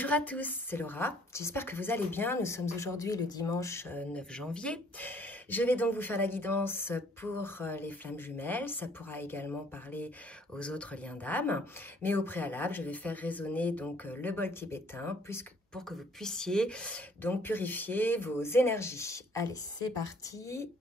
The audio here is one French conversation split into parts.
Bonjour à tous, c'est Laura. J'espère que vous allez bien. Nous sommes aujourd'hui le dimanche 9 janvier. Je vais donc vous faire la guidance pour les flammes jumelles. Ça pourra également parler aux autres liens d'âme. Mais au préalable, je vais faire résonner donc le bol tibétain pour que vous puissiez donc purifier vos énergies. Allez, c'est parti.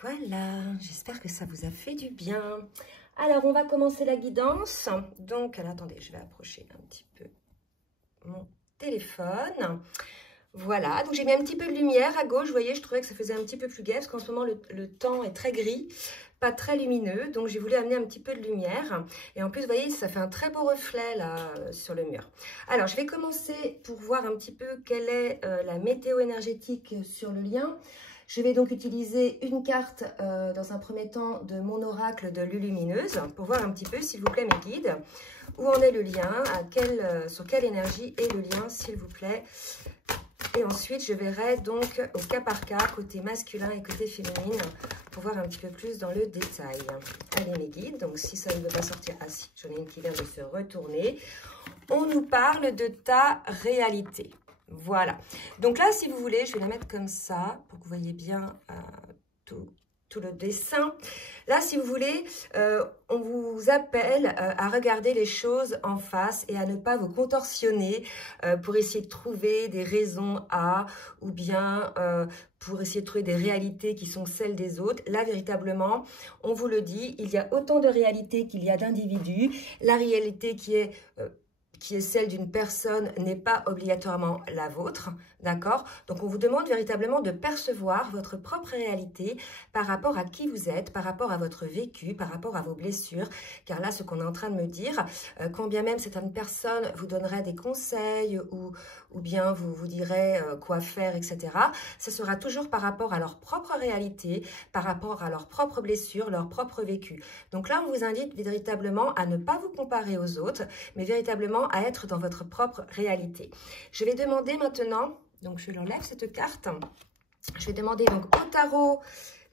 Voilà, j'espère que ça vous a fait du bien. Alors, on va commencer la guidance. Donc, alors, attendez, je vais approcher un petit peu mon téléphone. Voilà, donc j'ai mis un petit peu de lumière à gauche. Vous voyez, je trouvais que ça faisait un petit peu plus gai parce qu'en ce moment, le temps est très gris, pas très lumineux. Donc, j'ai voulu amener un petit peu de lumière. Et en plus, vous voyez, ça fait un très beau reflet là sur le mur. Alors, je vais commencer pour voir un petit peu quelle est la météo énergétique sur le lien. Je vais donc utiliser une carte dans un premier temps de mon oracle de Lulumineuse pour voir un petit peu, s'il vous plaît, mes guides, où en est le lien, sur quelle énergie est le lien, s'il vous plaît. Et ensuite, je verrai donc au cas par cas, côté masculin et côté féminine, pour voir un petit peu plus dans le détail. Allez, mes guides, donc si ça ne veut pas sortir, ah si, j'en ai une qui vient de se retourner. On nous parle de ta réalité. Voilà, donc là, si vous voulez, je vais la mettre comme ça pour que vous voyez bien tout le dessin. Là, si vous voulez, on vous appelle à regarder les choses en face et à ne pas vous contorsionner pour essayer de trouver des raisons ou bien pour essayer de trouver des réalités qui sont celles des autres. Là, véritablement, on vous le dit, il y a autant de réalités qu'il y a d'individus. La réalité qui est celle d'une personne n'est pas obligatoirement la vôtre, d'accord? Donc, on vous demande véritablement de percevoir votre propre réalité par rapport à qui vous êtes, par rapport à votre vécu, par rapport à vos blessures. Car là, ce qu'on est en train de me dire, quand bien même certaines personnes vous donneraient des conseils ou bien vous dirait quoi faire, etc., ce sera toujours par rapport à leur propre réalité, par rapport à leurs propres blessures, leur propre vécu. Donc là, on vous invite véritablement à ne pas vous comparer aux autres, mais véritablement à être dans votre propre réalité. Je vais demander maintenant, donc je l'enlève cette carte, je vais demander donc au tarot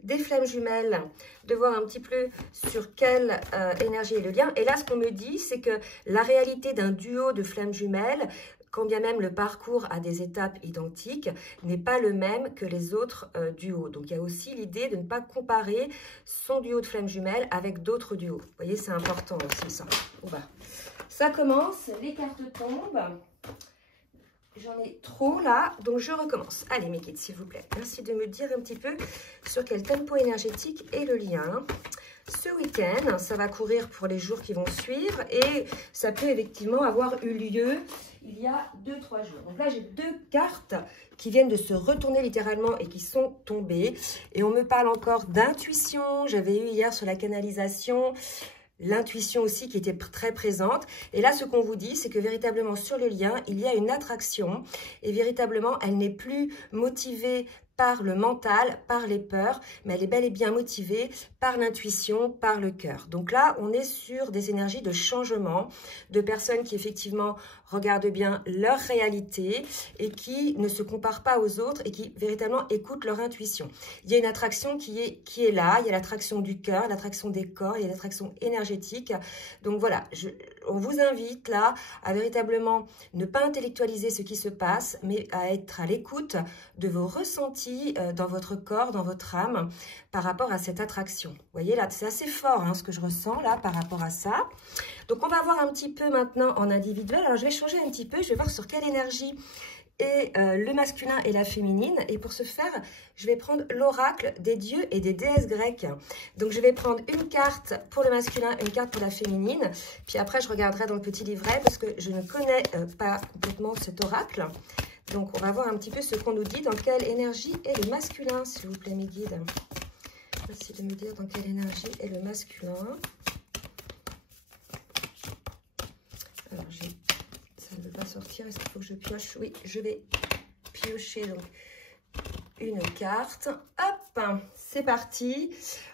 des flammes jumelles de voir un petit peu sur quelle énergie est le lien. Et là, ce qu'on me dit, c'est que la réalité d'un duo de flammes jumelles, quand bien même le parcours a des étapes identiques, n'est pas le même que les autres duos. Donc, il y a aussi l'idée de ne pas comparer son duo de flammes jumelles avec d'autres duos. Vous voyez, c'est important aussi, ça. Voilà. Ça commence, les cartes tombent. J'en ai trop là, donc je recommence. Allez, mes guides, s'il vous plaît. Merci de me dire un petit peu sur quel tempo énergétique est le lien. Ce week-end, ça va courir pour les jours qui vont suivre et ça peut effectivement avoir eu lieu il y a 2-3 jours. Donc là, j'ai 2 cartes qui viennent de se retourner littéralement et qui sont tombées. Et on me parle encore d'intuition. J'avais eu hier sur la canalisation l'intuition aussi qui était très présente. Et là, ce qu'on vous dit, c'est que véritablement sur le lien, il y a une attraction et véritablement, elle n'est plus motivée par le mental, par les peurs, mais elle est bel et bien motivée par l'intuition, par le cœur. Donc là, on est sur des énergies de changement, de personnes qui effectivement regardent bien leur réalité et qui ne se comparent pas aux autres et qui véritablement écoutent leur intuition. Il y a une attraction qui est là, il y a l'attraction du cœur, l'attraction des corps, il y a l'attraction énergétique. Donc voilà, on vous invite là à véritablement ne pas intellectualiser ce qui se passe, mais à être à l'écoute de vos ressentis dans votre corps, dans votre âme, par rapport à cette attraction. Vous voyez là, c'est assez fort hein, ce que je ressens là par rapport à ça. Donc on va voir un petit peu maintenant en individuel. Alors je vais changer un petit peu, je vais voir sur quelle énergie et le masculin et la féminine. Et pour ce faire, je vais prendre l'oracle des dieux et des déesses grecques. Donc, je vais prendre une carte pour le masculin, une carte pour la féminine. Puis après, je regarderai dans le petit livret parce que je ne connais pas complètement cet oracle. Donc, on va voir un petit peu ce qu'on nous dit. Dans quelle énergie est le masculin, s'il vous plaît, mes guides. Merci de me dire dans quelle énergie est le masculin. Alors, ça ne veut pas sortir. Est-ce qu'il faut que je pioche? Oui, je vais piocher donc une carte. Hop, c'est parti.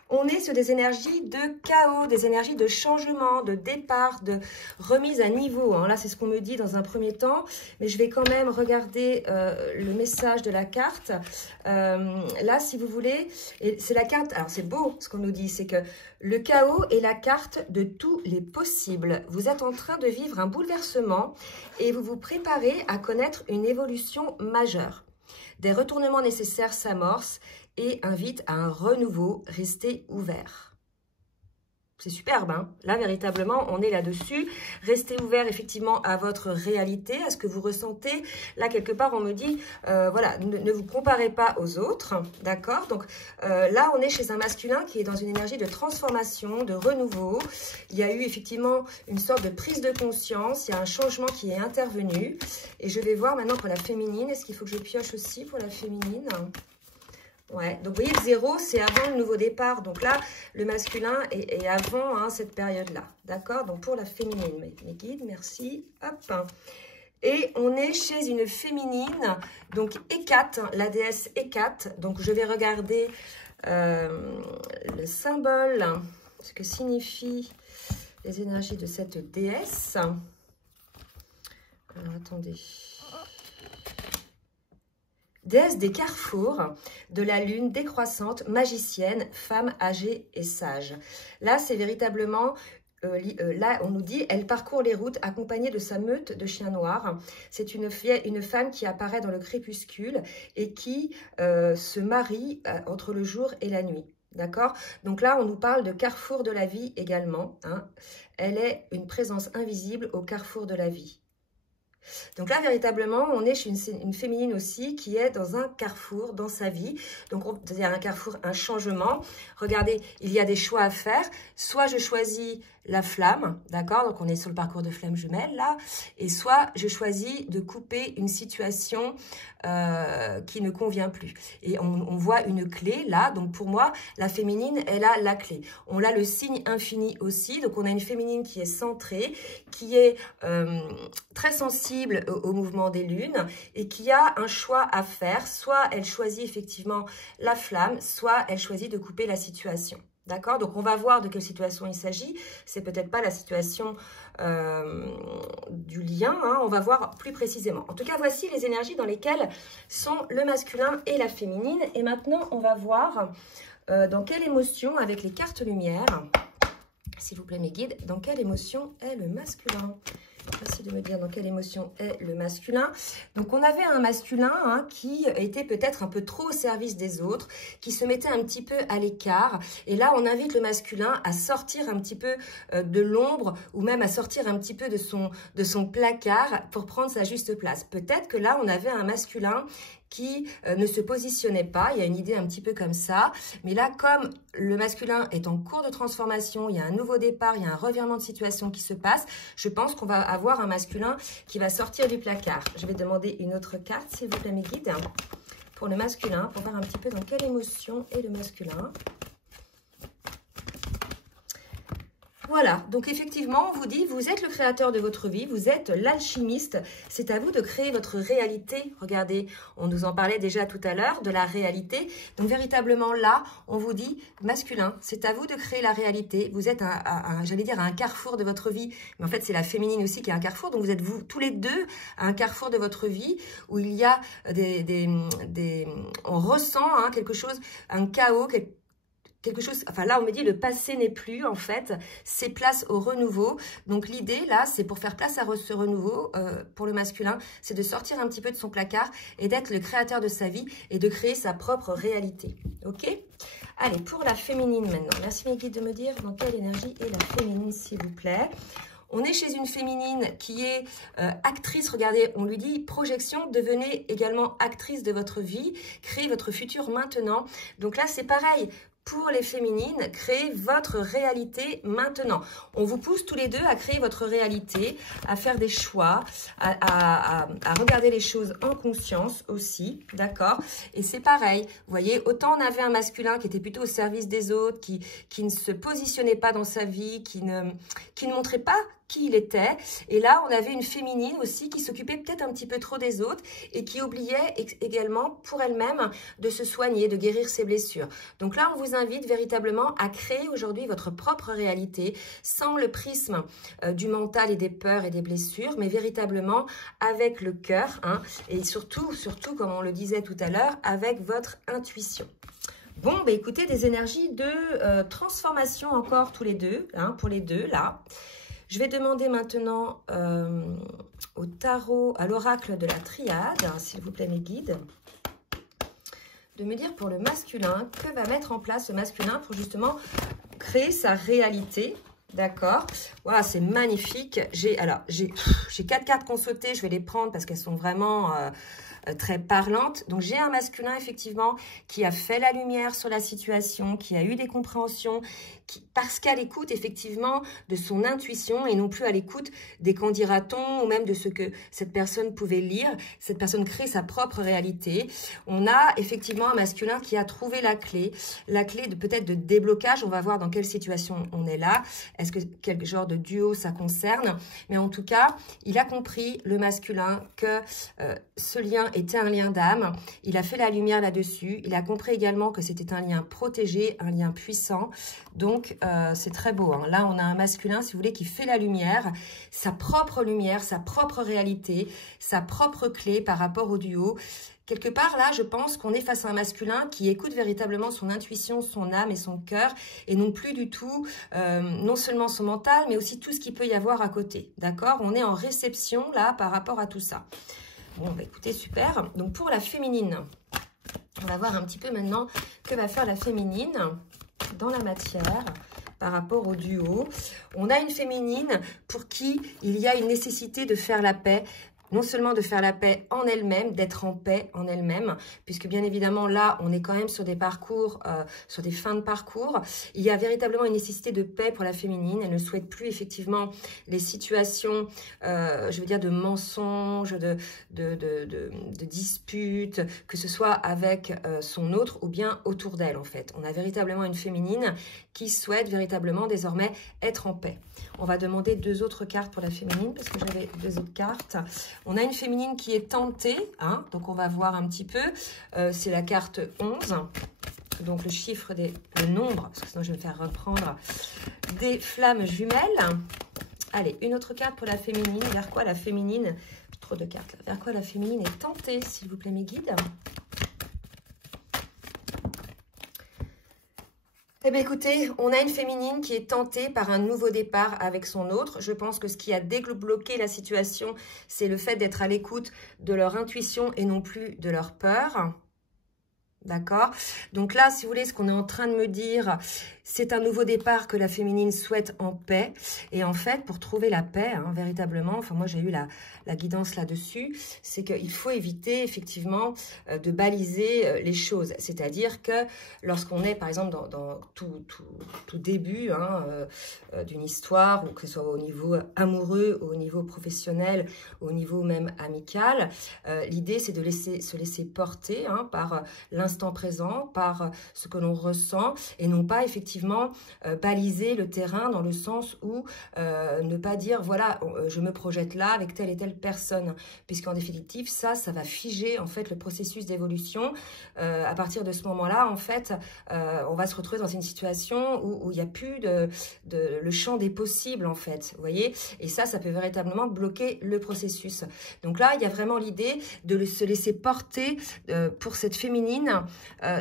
On est sur des énergies de chaos, des énergies de changement, de départ, de remise à niveau. Hein. Là, c'est ce qu'on me dit dans un premier temps. Mais je vais quand même regarder le message de la carte. Là, si vous voulez, c'est la carte... Alors, c'est beau ce qu'on nous dit. C'est que le chaos est la carte de tous les possibles. Vous êtes en train de vivre un bouleversement et vous vous préparez à connaître une évolution majeure. Des retournements nécessaires s'amorcent et invitent à un renouveau. Restez ouvert. C'est superbe, hein? Là, véritablement, on est là-dessus. Restez ouvert, effectivement, à votre réalité, à ce que vous ressentez. Là, quelque part, on me dit, voilà, ne vous comparez pas aux autres, d'accord? Donc, là, on est chez un masculin qui est dans une énergie de transformation, de renouveau. Il y a eu, effectivement, une sorte de prise de conscience. Il y a un changement qui est intervenu. Et je vais voir maintenant pour la féminine. Est-ce qu'il faut que je pioche aussi pour la féminine? Ouais, donc vous voyez, le 0, c'est avant le nouveau départ. Donc là, le masculin est avant hein, cette période-là. D'accord? Donc pour la féminine, mes guides, merci. Hop. Et on est chez une féminine, donc Hécate, la déesse Hécate. Donc je vais regarder le symbole, ce que signifient les énergies de cette déesse. Alors attendez... Déesse des carrefours, de la lune décroissante, magicienne, femme âgée et sage. Là, c'est véritablement, là, on nous dit, elle parcourt les routes accompagnée de sa meute de chiens noirs. C'est une femme qui apparaît dans le crépuscule et qui se marie entre le jour et la nuit. D'accord? Donc là, on nous parle de carrefour de la vie également. Hein. Elle est une présence invisible au carrefour de la vie. Donc là, véritablement, on est chez une féminine aussi qui est dans un carrefour dans sa vie. Donc, c'est-à-dire un carrefour, un changement. Regardez, il y a des choix à faire. Soit je choisis la flamme, d'accord? Donc, on est sur le parcours de flamme jumelle, là. Et soit je choisis de couper une situation qui ne convient plus. Et on voit une clé, là. Donc, pour moi, la féminine, elle a la clé. On a le signe infini aussi. Donc, on a une féminine qui est centrée, qui est très sensible au mouvement des lunes et qui a un choix à faire. Soit elle choisit effectivement la flamme, soit elle choisit de couper la situation. D'accord? Donc, on va voir de quelle situation il s'agit. C'est peut-être pas la situation du lien. Hein. On va voir plus précisément. En tout cas, voici les énergies dans lesquelles sont le masculin et la féminine. Et maintenant, on va voir dans quelle émotion, avec les cartes lumière, s'il vous plaît, mes guides, dans quelle émotion est le masculin? Merci de me dire dans quelle émotion est le masculin. Donc, on avait un masculin hein, qui était peut-être un peu trop au service des autres, qui se mettait un petit peu à l'écart. Et là, on invite le masculin à sortir un petit peu de l'ombre ou même à sortir un petit peu de son placard pour prendre sa juste place. Peut-être que là, on avait un masculin qui ne se positionnait pas. Il y a une idée un petit peu comme ça. Mais là, comme le masculin est en cours de transformation, il y a un nouveau départ, il y a un revirement de situation qui se passe, je pense qu'on va avoir un masculin qui va sortir du placard. Je vais demander une autre carte, s'il vous plaît, mes guides, pour le masculin, pour voir un petit peu dans quelle émotion est le masculin. Voilà, donc effectivement, on vous dit, vous êtes le créateur de votre vie, vous êtes l'alchimiste, c'est à vous de créer votre réalité. Regardez, on nous en parlait déjà tout à l'heure, de la réalité. Donc véritablement là, on vous dit, masculin, c'est à vous de créer la réalité. Vous êtes, j'allais dire, à un carrefour de votre vie, mais en fait, c'est la féminine aussi qui est un carrefour. Donc vous êtes vous tous les deux à un carrefour de votre vie où il y a on ressent hein, quelque chose, un chaos, quelque chose, enfin là on me dit le passé n'est plus en fait, c'est place au renouveau. Donc l'idée là c'est pour faire place à ce renouveau pour le masculin, c'est de sortir un petit peu de son placard et d'être le créateur de sa vie et de créer sa propre réalité. Ok? Allez, pour la féminine maintenant, merci mes guides de me dire dans quelle énergie est la féminine s'il vous plaît. On est chez une féminine qui est actrice. Regardez, on lui dit projection, devenez également actrice de votre vie, créez votre futur maintenant. Donc là, c'est pareil. Pour les féminines, créez votre réalité maintenant. On vous pousse tous les deux à créer votre réalité, à faire des choix, à regarder les choses en conscience aussi, d'accord? Et c'est pareil, vous voyez, autant on avait un masculin qui était plutôt au service des autres, qui ne se positionnait pas dans sa vie, qui ne montrait pas qui il était. Et là, on avait une féminine aussi qui s'occupait peut-être un petit peu trop des autres et qui oubliait également pour elle-même de se soigner, de guérir ses blessures. Donc là, on vous invite véritablement à créer aujourd'hui votre propre réalité sans le prisme du mental et des peurs et des blessures, mais véritablement avec le cœur, hein, et surtout, comme on le disait tout à l'heure, avec votre intuition. Bon, bah écoutez, des énergies de transformation encore tous les deux, hein, pour les deux là. Je vais demander maintenant au tarot, à l'oracle de la triade, hein, s'il vous plaît mes guides, de me dire pour le masculin, que va mettre en place le masculin pour justement créer sa réalité. D'accord. Wow, c'est magnifique. J'ai 4 cartes qu'on sautait, je vais les prendre parce qu'elles sont vraiment très parlantes. Donc j'ai un masculin effectivement qui a fait la lumière sur la situation, qui a eu des compréhensions, parce qu'à l'écoute effectivement de son intuition et non plus à l'écoute des qu'en dira-t-on ou même de ce que cette personne pouvait lire. Cette personne crée sa propre réalité. On a effectivement un masculin qui a trouvé la clé de peut-être de déblocage. On va voir dans quelle situation on est là. Est-ce que quel genre de duo ça concerne? Mais en tout cas, il a compris, le masculin, que ce lien était un lien d'âme. Il a fait la lumière là-dessus. Il a compris également que c'était un lien protégé, un lien puissant. Donc, c'est très beau. Hein. Là, on a un masculin, si vous voulez, qui fait la lumière, sa propre réalité, sa propre clé par rapport au duo. Quelque part, là, je pense qu'on est face à un masculin qui écoute véritablement son intuition, son âme et son cœur, et non plus du tout, non seulement son mental, mais aussi tout ce qu'il peut y avoir à côté. D'accord? On est en réception, là, par rapport à tout ça. Bon, bah écoutez, super. Donc, pour la féminine, on va voir un petit peu maintenant que va faire la féminine dans la matière par rapport au duo. On a une féminine pour qui il y a une nécessité de faire la paix. Non seulement de faire la paix en elle-même, d'être en paix en elle-même, puisque bien évidemment là, on est quand même sur des parcours, sur des fins de parcours. Il y a véritablement une nécessité de paix pour la féminine. Elle ne souhaite plus effectivement les situations, je veux dire, de mensonges, de disputes, que ce soit avec son autre ou bien autour d'elle en fait. On a véritablement une féminine qui souhaite véritablement désormais être en paix. On va demander 2 autres cartes pour la féminine, parce que j'avais 2 autres cartes. On a une féminine qui est tentée, hein, donc on va voir un petit peu. C'est la carte 11, donc le chiffre le nombre, parce que sinon je vais me faire reprendre, des flammes jumelles. Allez, une autre carte pour la féminine. Vers quoi la féminine, trop de cartes là. Vers quoi la féminine est tentée, s'il vous plaît mes guides? Eh bien, écoutez, on a une féminine qui est tentée par un nouveau départ avec son autre. Je pense que ce qui a débloqué la situation, c'est le fait d'être à l'écoute de leur intuition et non plus de leur peur. D'accord? Donc là, si vous voulez, ce qu'on est en train de me dire, c'est un nouveau départ que la féminine souhaite en paix. Et en fait, pour trouver la paix, hein, véritablement, enfin moi j'ai eu la guidance là-dessus, c'est qu'il faut éviter effectivement de baliser les choses. C'est-à-dire que lorsqu'on est par exemple dans tout début hein, d'une histoire, ou que ce soit au niveau amoureux, au niveau professionnel, au niveau même amical, l'idée c'est de se laisser porter hein, par l'instant présent, par ce que l'on ressent, et non pas effectivement baliser le terrain dans le sens où ne pas dire voilà je me projette là avec telle et telle personne, puisqu'en définitive ça va figer en fait le processus d'évolution. À partir de ce moment là en fait on va se retrouver dans une situation où il n'y a plus le champ des possibles en fait, vous voyez, et ça peut véritablement bloquer le processus. Donc là il y a vraiment l'idée de se laisser porter pour cette féminine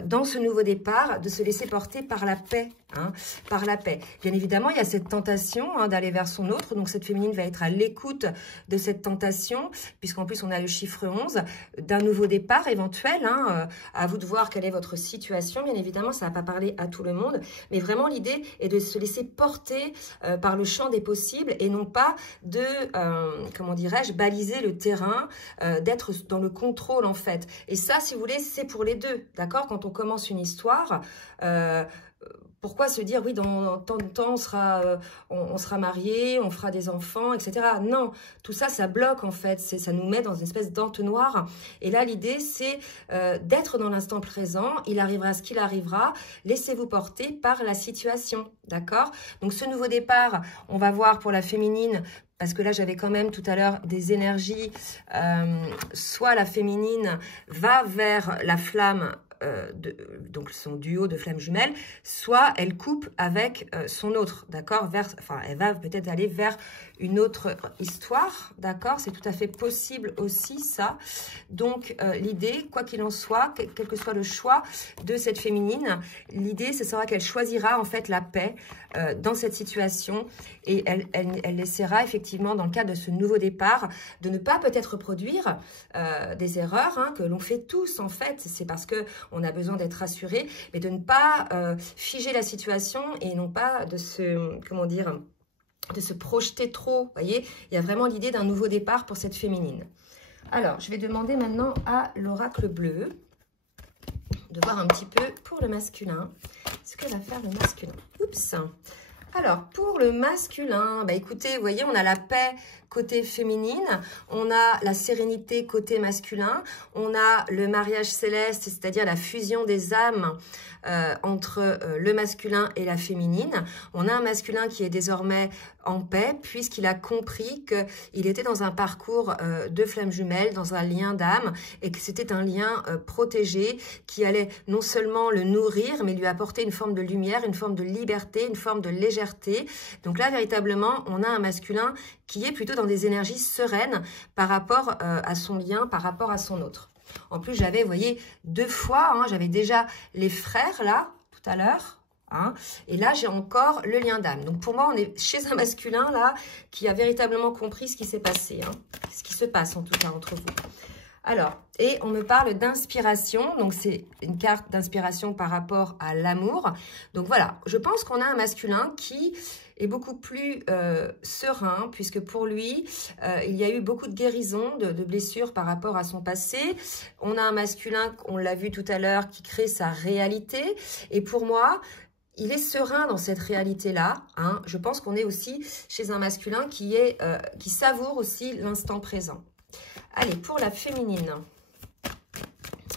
dans ce nouveau départ, de se laisser porter par la paix hein, par la paix. Bien évidemment, il y a cette tentation hein, d'aller vers son autre, donc cette féminine va être à l'écoute de cette tentation, puisqu'en plus on a le chiffre 11, d'un nouveau départ éventuel, hein, à vous de voir quelle est votre situation, bien évidemment, ça ne va pas parler à tout le monde, mais vraiment l'idée est de se laisser porter par le champ des possibles et non pas de, comment dirais-je, baliser le terrain, d'être dans le contrôle en fait. Et ça, si vous voulez, c'est pour les deux, d'accord? Quand on commence une histoire, pourquoi se dire, oui, dans tant de temps, on sera mariés, on fera des enfants, etc. Non, tout ça, ça bloque en fait, ça nous met dans une espèce d'entonnoir. Et là, l'idée, c'est d'être dans l'instant présent, il arrivera ce qu'il arrivera, laissez-vous porter par la situation, d'accord? Donc ce nouveau départ, on va voir pour la féminine, parce que là, j'avais quand même tout à l'heure des énergies, soit la féminine va vers la flamme, donc son duo de flammes jumelles, soit elle coupe avec son autre, d'accord, enfin, elle va peut-être aller vers une autre histoire, d'accord, c'est tout à fait possible aussi ça. Donc l'idée, quoi qu'il en soit, quel que soit le choix de cette féminine, l'idée ce sera qu'elle choisira en fait la paix dans cette situation et elle essaiera effectivement dans le cadre de ce nouveau départ de ne pas peut-être reproduire des erreurs hein, que l'on fait tous en fait, c'est parce que on a besoin d'être rassuré, mais de ne pas figer la situation et non pas de se, comment dire, de se projeter trop, vous voyez, il y a vraiment l'idée d'un nouveau départ pour cette féminine. Alors, je vais demander maintenant à l'oracle bleu de voir un petit peu pour le masculin, ce que va faire le masculin. Oups. Alors, pour le masculin, bah écoutez, vous voyez, on a la paix côté féminine, on a la sérénité côté masculin, on a le mariage céleste, c'est-à-dire la fusion des âmes entre le masculin et la féminine. On a un masculin qui est désormais en paix puisqu'il a compris qu'il était dans un parcours de flammes jumelles, dans un lien d'âme et que c'était un lien protégé qui allait non seulement le nourrir mais lui apporter une forme de lumière, une forme de liberté, une forme de légèreté. Donc là, véritablement, on a un masculin qui est plutôt dans des énergies sereines par rapport à son lien, par rapport à son autre. En plus, j'avais, vous voyez, 2 fois, hein, j'avais déjà les frères là, tout à l'heure, hein, et là, j'ai encore le lien d'âme. Donc, pour moi, on est chez un masculin là qui a véritablement compris ce qui s'est passé, hein, ce qui se passe en tout cas entre vous. Alors, et on me parle d'inspiration, donc c'est une carte d'inspiration par rapport à l'amour. Donc voilà, je pense qu'on a un masculin qui est beaucoup plus serein, puisque pour lui, il y a eu beaucoup de guérison, de blessures par rapport à son passé. On a un masculin, on l'a vu tout à l'heure, qui crée sa réalité. Et pour moi, il est serein dans cette réalité-là. Hein. Je pense qu'on est aussi chez un masculin qui savoure aussi l'instant présent. Allez, pour la féminine.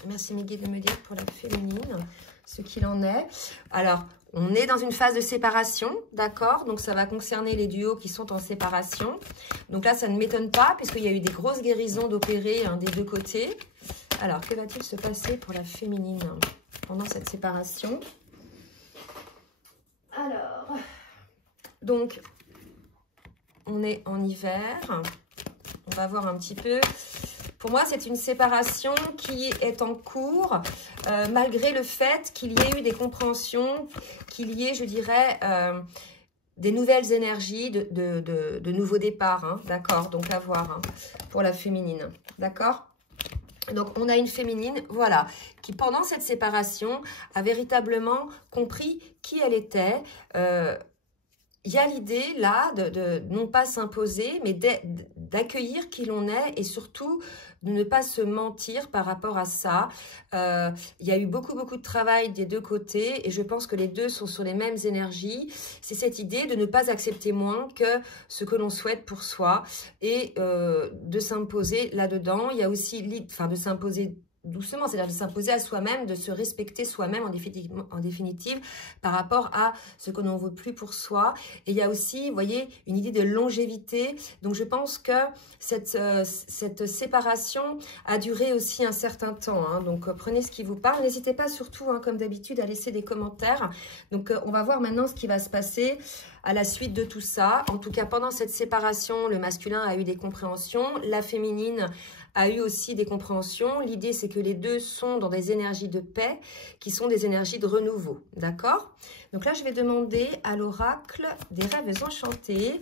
Merci Miguel de me dire pour la féminine ce qu'il en est. Alors, on est dans une phase de séparation, d'accord? Donc, ça va concerner les duos qui sont en séparation. Donc là, ça ne m'étonne pas puisqu'il y a eu des grosses guérisons d'opérer hein, des deux côtés. Alors, que va-t-il se passer pour la féminine pendant cette séparation? Alors, donc, on est en hiver. On va voir un petit peu. Pour moi, c'est une séparation qui est en cours, malgré le fait qu'il y ait eu des compréhensions, qu'il y ait, je dirais, des nouvelles énergies, de nouveaux départs. Hein, d'accord, donc à voir hein, pour la féminine. D'accord? Donc, on a une féminine, voilà, qui pendant cette séparation a véritablement compris qui elle était. Il y a l'idée là de non pas s'imposer, mais d'accueillir qui l'on est et surtout de ne pas se mentir par rapport à ça. Il y a eu beaucoup de travail des deux côtés et je pense que les deux sont sur les mêmes énergies. C'est cette idée de ne pas accepter moins que ce que l'on souhaite pour soi et de s'imposer là-dedans. Il y a aussi, de s'imposer doucement, c'est-à-dire de s'imposer à soi-même, de se respecter soi-même en définitive par rapport à ce que l'on ne veut plus pour soi. Et il y a aussi, vous voyez, une idée de longévité. Donc, je pense que cette séparation a duré aussi un certain temps. Hein. Donc, prenez ce qui vous parle. N'hésitez pas surtout, hein, comme d'habitude, à laisser des commentaires. Donc, on va voir maintenant ce qui va se passer à la suite de tout ça. En tout cas, pendant cette séparation, le masculin a eu des compréhensions. La féminine a eu aussi des compréhensions. L'idée, c'est que les deux sont dans des énergies de paix, qui sont des énergies de renouveau, d'accord? Donc là, je vais demander à l'oracle des rêves enchantés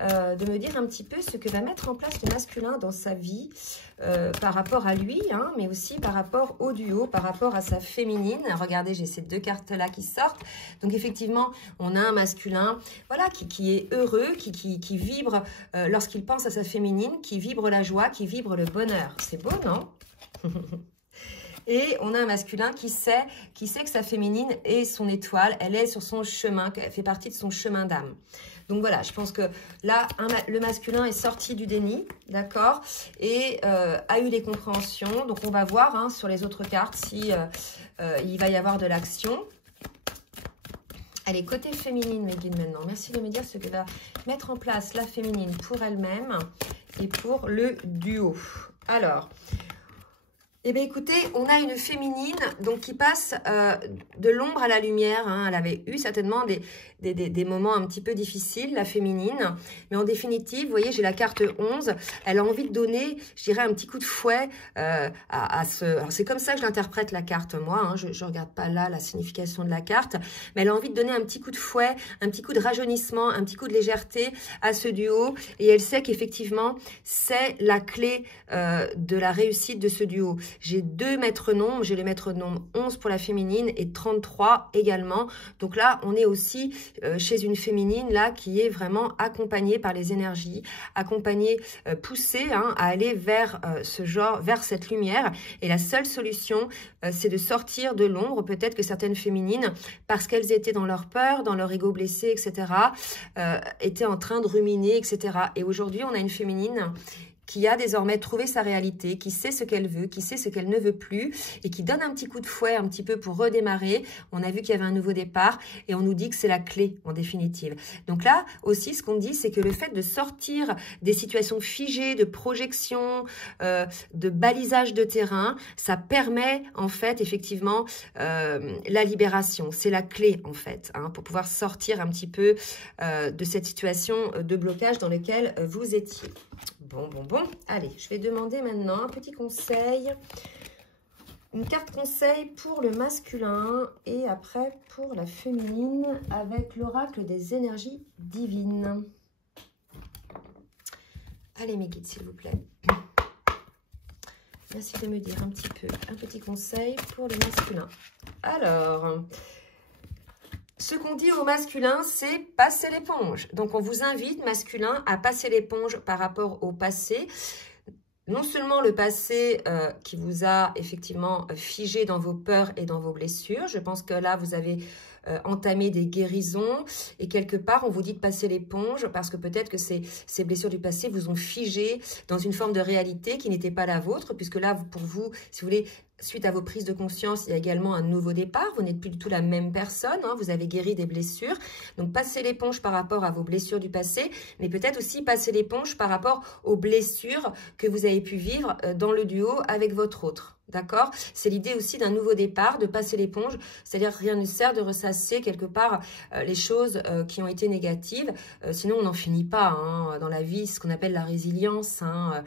de me dire un petit peu ce que va mettre en place le masculin dans sa vie par rapport à lui, hein, mais aussi par rapport au duo, par rapport à sa féminine. Regardez, j'ai ces deux cartes-là qui sortent. Donc effectivement, on a un masculin voilà, qui est heureux, qui vibre lorsqu'il pense à sa féminine, qui vibre la joie, qui vibre le bonheur. C'est beau, non? Et on a un masculin qui sait que sa féminine est son étoile, elle est sur son chemin, qu'elle fait partie de son chemin d'âme. Donc voilà, je pense que là, le masculin est sorti du déni, d'accord, et a eu des compréhensions. Donc on va voir hein, sur les autres cartes si il va y avoir de l'action. Allez, côté féminine, mes guides maintenant. Merci de me dire ce que va mettre en place la féminine pour elle-même et pour le duo. Alors... eh bien, écoutez, on a une féminine donc qui passe de l'ombre à la lumière. Hein. Elle avait eu certainement des moments un petit peu difficiles, la féminine. Mais en définitive, vous voyez, j'ai la carte 11. Elle a envie de donner, je dirais, un petit coup de fouet à ce... Alors, c'est comme ça que je l'interprète, la carte, moi. Hein. Je ne regarde pas là la signification de la carte. Mais elle a envie de donner un petit coup de fouet, un petit coup de rajeunissement, un petit coup de légèreté à ce duo. Et elle sait qu'effectivement, c'est la clé de la réussite de ce duo. J'ai deux maîtres nombres, j'ai le maître nombre 11 pour la féminine et 33 également. Donc là, on est aussi chez une féminine là qui est vraiment accompagnée par les énergies, accompagnée, poussée hein, à aller vers ce genre, vers cette lumière. Et la seule solution, c'est de sortir de l'ombre. Peut-être que certaines féminines, parce qu'elles étaient dans leur peur, dans leur ego blessé, etc., étaient en train de ruminer, etc. Et aujourd'hui, on a une féminine qui a désormais trouvé sa réalité, qui sait ce qu'elle veut, qui sait ce qu'elle ne veut plus et qui donne un petit coup de fouet un petit peu pour redémarrer. On a vu qu'il y avait un nouveau départ et on nous dit que c'est la clé en définitive. Donc là aussi, ce qu'on dit, c'est que le fait de sortir des situations figées, de projection, de balisage de terrain, ça permet en fait effectivement la libération. C'est la clé en fait hein, pour pouvoir sortir un petit peu de cette situation de blocage dans laquelle vous étiez. Bon. Allez, je vais demander maintenant un petit conseil, une carte conseil pour le masculin et après pour la féminine avec l'oracle des énergies divines. Allez mes guides, s'il vous plaît. Merci de me dire un petit conseil pour le masculin. Alors... ce qu'on dit au masculin, c'est passer l'éponge. Donc, on vous invite, masculin, à passer l'éponge par rapport au passé. Non seulement le passé qui vous a effectivement figé dans vos peurs et dans vos blessures. Je pense que là, vous avez entamé des guérisons. Et quelque part, on vous dit de passer l'éponge parce que peut-être que ces blessures du passé vous ont figé dans une forme de réalité qui n'était pas la vôtre. Puisque là, pour vous, si vous voulez... suite à vos prises de conscience, il y a également un nouveau départ. Vous n'êtes plus du tout la même personne. Hein, vous avez guéri des blessures. Donc, passez l'éponge par rapport à vos blessures du passé. Mais peut-être aussi passer l'éponge par rapport aux blessures que vous avez pu vivre dans le duo avec votre autre. D'accord? C'est l'idée aussi d'un nouveau départ, de passer l'éponge. C'est-à-dire rien ne sert de ressasser quelque part les choses qui ont été négatives. Sinon, on n'en finit pas hein, dans la vie. Ce qu'on appelle la résilience. Hein.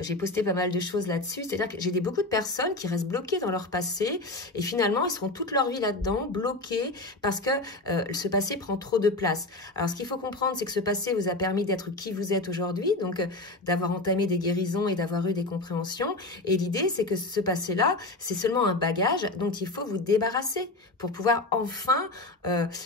J'ai posté pas mal de choses là-dessus. C'est-à-dire que j'ai beaucoup de personnes qui restent bloquées dans leur passé et finalement, elles seront toute leur vie là-dedans, bloquées parce que ce passé prend trop de place. Alors, ce qu'il faut comprendre, c'est que ce passé vous a permis d'être qui vous êtes aujourd'hui, donc d'avoir entamé des guérisons et d'avoir eu des compréhensions. Et l'idée, c'est que ce passé-là, c'est seulement un bagage dont il faut vous débarrasser pour pouvoir enfin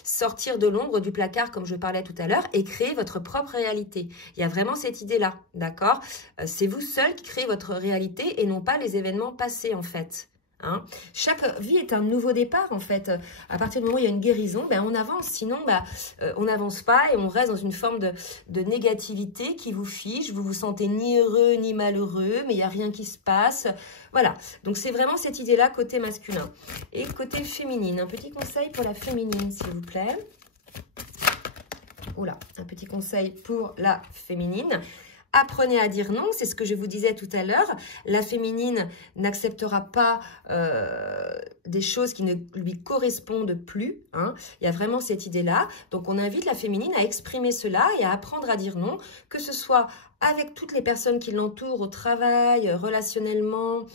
sortir de l'ombre du placard, comme je parlais tout à l'heure, et créer votre propre réalité. Il y a vraiment cette idée-là, d'accord? C'est vous seul qui créez votre réalité et non pas les événements passés, en fait. Hein. Chaque vie est un nouveau départ en fait. À partir du moment où il y a une guérison, ben, on avance. Sinon, on n'avance pas et on reste dans une forme de négativité qui vous fige. Vous vous sentez ni heureux ni malheureux, mais il n'y a rien qui se passe. Voilà. Donc, c'est vraiment cette idée-là côté masculin. Et côté féminine, un petit conseil pour la féminine, s'il vous plaît. Oula, un petit conseil pour la féminine. Apprenez à dire non, c'est ce que je vous disais tout à l'heure. La féminine n'acceptera pas des choses qui ne lui correspondent plus. Hein. Il y a vraiment cette idée-là. Donc, on invite la féminine à exprimer cela et à apprendre à dire non, que ce soit avec toutes les personnes qui l'entourent au travail, relationnellement,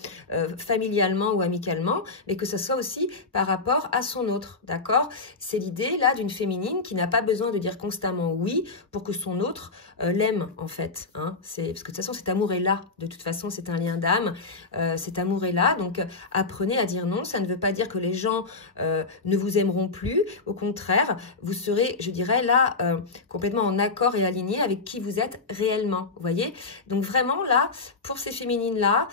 familialement ou amicalement, mais que ce soit aussi par rapport à son autre, d'accord? C'est l'idée là d'une féminine qui n'a pas besoin de dire constamment oui pour que son autre l'aime en fait, hein? Parce que de toute façon cet amour est là, de toute façon c'est un lien d'âme, cet amour est là, donc apprenez à dire non. Ça ne veut pas dire que les gens ne vous aimeront plus, au contraire, vous serez, je dirais là, complètement en accord et aligné avec qui vous êtes réellement. Vous voyez? Donc vraiment là, pour ces féminines-là,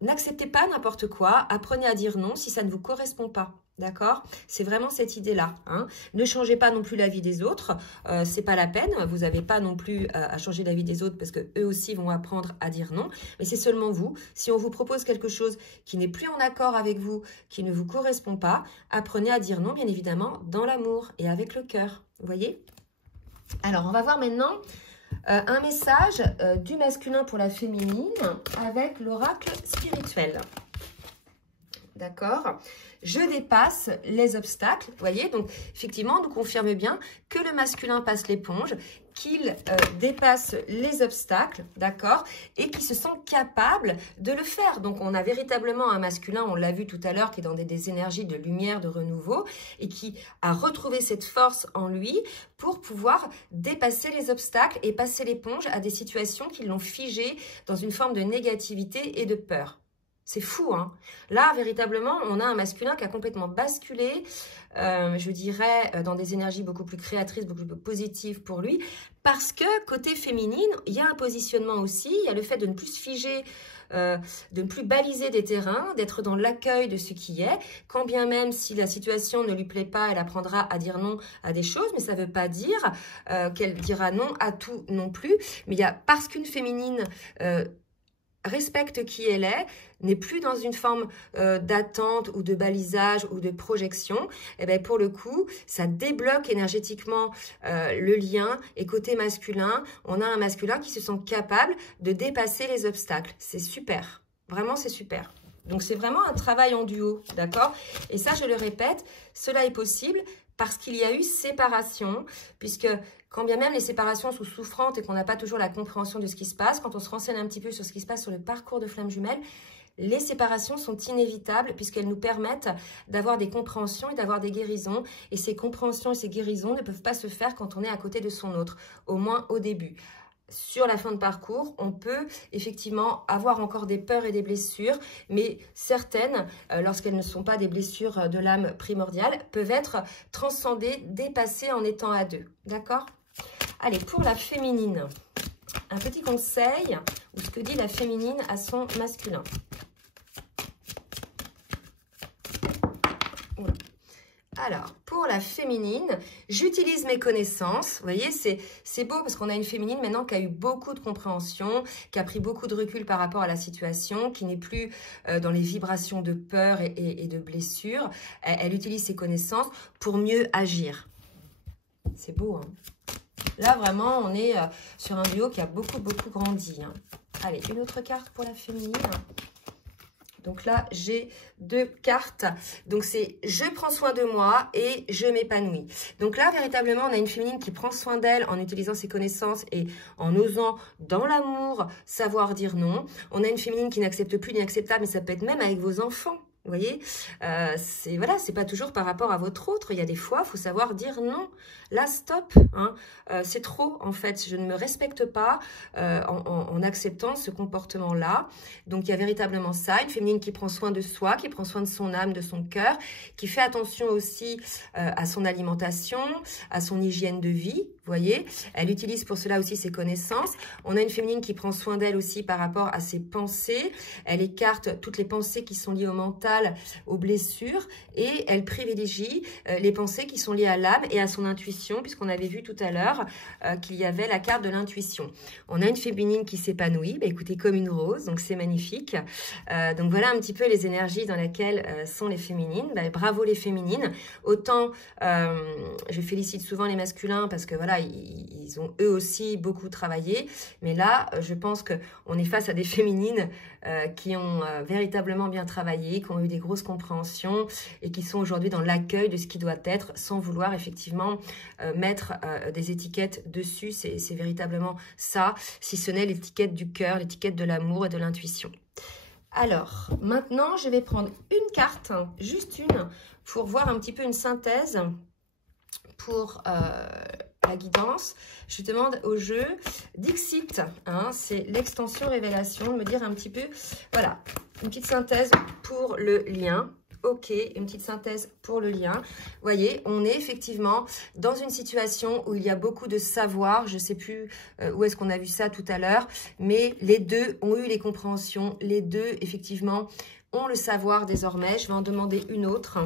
n'acceptez pas n'importe quoi, apprenez à dire non si ça ne vous correspond pas. D'accord? C'est vraiment cette idée-là. Hein. Ne changez pas non plus la vie des autres, c'est pas la peine. Vous n'avez pas non plus à changer la vie des autres parce que eux aussi vont apprendre à dire non. Mais c'est seulement vous. Si on vous propose quelque chose qui n'est plus en accord avec vous, qui ne vous correspond pas, apprenez à dire non, bien évidemment, dans l'amour et avec le cœur. Vous voyez? Alors, on va voir maintenant un message du masculin pour la féminine avec l'oracle spirituel. D'accord? Je dépasse les obstacles. Vous voyez? Donc, effectivement, on nous confirme bien que le masculin passe l'éponge, qu'il dépasse les obstacles, d'accord? Et qu'il se sent capable de le faire. Donc, on a véritablement un masculin, on l'a vu tout à l'heure, qui est dans des énergies de lumière, de renouveau, et qui a retrouvé cette force en lui pour pouvoir dépasser les obstacles et passer l'éponge à des situations qui l'ont figé dans une forme de négativité et de peur. C'est fou, hein. Là, véritablement, on a un masculin qui a complètement basculé, je dirais, dans des énergies beaucoup plus créatrices, beaucoup plus positives pour lui. Parce que, côté féminine, il y a un positionnement aussi, il y a le fait de ne plus se figer, de ne plus baliser des terrains, d'être dans l'accueil de ce qui est. Quand bien même, si la situation ne lui plaît pas, elle apprendra à dire non à des choses, mais ça ne veut pas dire qu'elle dira non à tout non plus. Mais il y a, parce qu'une féminine respecte qui elle est, n'est plus dans une forme d'attente ou de balisage ou de projection, et bien pour le coup, ça débloque énergétiquement le lien. Et côté masculin, on a un masculin qui se sent capable de dépasser les obstacles. C'est super, vraiment c'est super. Donc c'est vraiment un travail en duo, d'accord? Et ça, je le répète, cela est possible parce qu'il y a eu séparation, puisque quand bien même les séparations sont souffrantes et qu'on n'a pas toujours la compréhension de ce qui se passe, quand on se renseigne un petit peu sur ce qui se passe sur le parcours de flamme jumelle, les séparations sont inévitables puisqu'elles nous permettent d'avoir des compréhensions et d'avoir des guérisons. Et ces compréhensions et ces guérisons ne peuvent pas se faire quand on est à côté de son autre, au moins au début. Sur la fin de parcours, on peut effectivement avoir encore des peurs et des blessures, mais certaines, lorsqu'elles ne sont pas des blessures de l'âme primordiale, peuvent être transcendées, dépassées en étant à deux. D'accord? Allez, pour la féminine, un petit conseil, ou ce que dit la féminine à son masculin. Voilà. Alors, pour la féminine, j'utilise mes connaissances. Vous voyez, c'est beau parce qu'on a une féminine maintenant qui a eu beaucoup de compréhension, qui a pris beaucoup de recul par rapport à la situation, qui n'est plus dans les vibrations de peur et de blessure. Elle utilise ses connaissances pour mieux agir. C'est beau, hein? Là, vraiment, on est sur un duo qui a beaucoup grandi. Hein. Allez, une autre carte pour la féminine. Donc là, j'ai deux cartes. Donc c'est « Je prends soin de moi » et « Je m'épanouis ». Donc là, véritablement, on a une féminine qui prend soin d'elle en utilisant ses connaissances et en osant, dans l'amour, savoir dire non. On a une féminine qui n'accepte plus l'inacceptable, mais ça peut être même avec vos enfants. Vous voyez, c'est pas toujours par rapport à votre autre. Il y a des fois, il faut savoir dire non. Là, stop. Hein. C'est trop, en fait. Je ne me respecte pas en acceptant ce comportement-là. Donc, il y a véritablement ça. Une féminine qui prend soin de soi, qui prend soin de son âme, de son cœur, qui fait attention aussi à son alimentation, à son hygiène de vie. Vous voyez, elle utilise pour cela aussi ses connaissances. On a une féminine qui prend soin d'elle aussi par rapport à ses pensées. Elle écarte toutes les pensées qui sont liées au mental, aux blessures, et elle privilégie les pensées qui sont liées à l'âme et à son intuition, puisqu'on avait vu tout à l'heure qu'il y avait la carte de l'intuition. On a une féminine qui s'épanouit, bah, écoutez, comme une rose, donc c'est magnifique. Donc voilà un petit peu les énergies dans lesquelles sont les féminines. Bah, bravo les féminines. Autant, je félicite souvent les masculins parce que voilà, ils ont eux aussi beaucoup travaillé, mais là, je pense qu'on est face à des féminines qui ont véritablement bien travaillé, qui ont eu des grosses compréhensions et qui sont aujourd'hui dans l'accueil de ce qui doit être sans vouloir effectivement mettre des étiquettes dessus. C'est véritablement ça, si ce n'est l'étiquette du cœur, l'étiquette de l'amour et de l'intuition. Alors, maintenant, je vais prendre une carte, juste une, pour voir un petit peu une synthèse pour la guidance. Je demande au jeu Dixit, hein, c'est l'extension révélation, de me dire un petit peu, voilà, une petite synthèse pour le lien. Ok, une petite synthèse pour le lien. Vous voyez, on est effectivement dans une situation où il y a beaucoup de savoir. Je ne sais plus où est-ce qu'on a vu ça tout à l'heure, mais les deux ont eu les compréhensions. Les deux, effectivement, ont le savoir désormais. Je vais en demander une autre.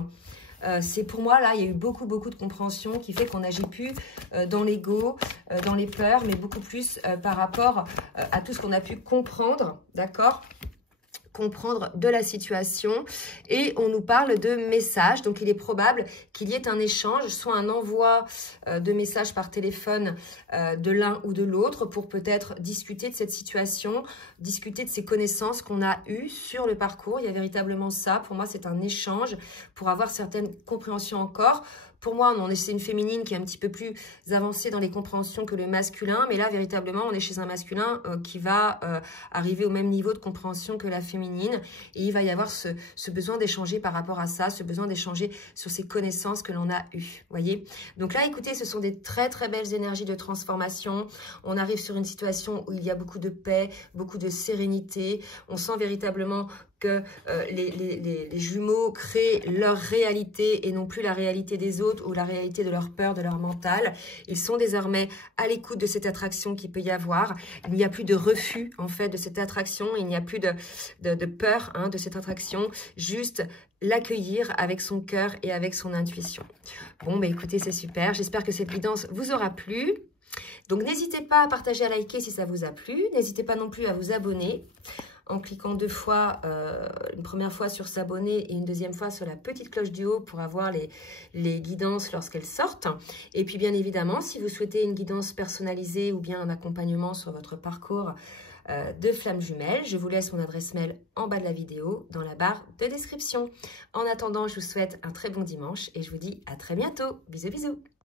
C'est pour moi, là, il y a eu beaucoup de compréhension qui fait qu'on n'agit plus dans l'ego, dans les peurs, mais beaucoup plus par rapport à tout ce qu'on a pu comprendre, d'accord ? Comprendre de la situation, et on nous parle de messages. Donc il est probable qu'il y ait un échange, soit un envoi de messages par téléphone de l'un ou de l'autre pour peut-être discuter de cette situation, discuter de ces connaissances qu'on a eues sur le parcours. Il y a véritablement ça. Pour moi, c'est un échange pour avoir certaines compréhensions encore. Pour moi, c'est une féminine qui est un petit peu plus avancée dans les compréhensions que le masculin. Mais là, véritablement, on est chez un masculin qui va arriver au même niveau de compréhension que la féminine. Et il va y avoir ce besoin d'échanger par rapport à ça, ce besoin d'échanger sur ces connaissances que l'on a eues. Voyez ? Donc là, écoutez, ce sont des très belles énergies de transformation. On arrive sur une situation où il y a beaucoup de paix, beaucoup de sérénité. On sent véritablement que les jumeaux créent leur réalité et non plus la réalité des autres ou la réalité de leur peur, de leur mental. Ils sont désormais à l'écoute de cette attraction qu'il peut y avoir. Il n'y a plus de refus en fait de cette attraction, il n'y a plus de peur de cette attraction, juste l'accueillir avec son cœur et avec son intuition. Bon, bah écoutez, c'est super. J'espère que cette guidance vous aura plu. Donc n'hésitez pas à partager, à liker si ça vous a plu. N'hésitez pas non plus à vous abonner en cliquant 2 fois, une première fois sur s'abonner et une deuxième fois sur la petite cloche du haut pour avoir les guidances lorsqu'elles sortent. Et puis bien évidemment, si vous souhaitez une guidance personnalisée ou bien un accompagnement sur votre parcours de flammes jumelles, je vous laisse mon adresse mail en bas de la vidéo dans la barre de description. En attendant, je vous souhaite un très bon dimanche et je vous dis à très bientôt. Bisous bisous.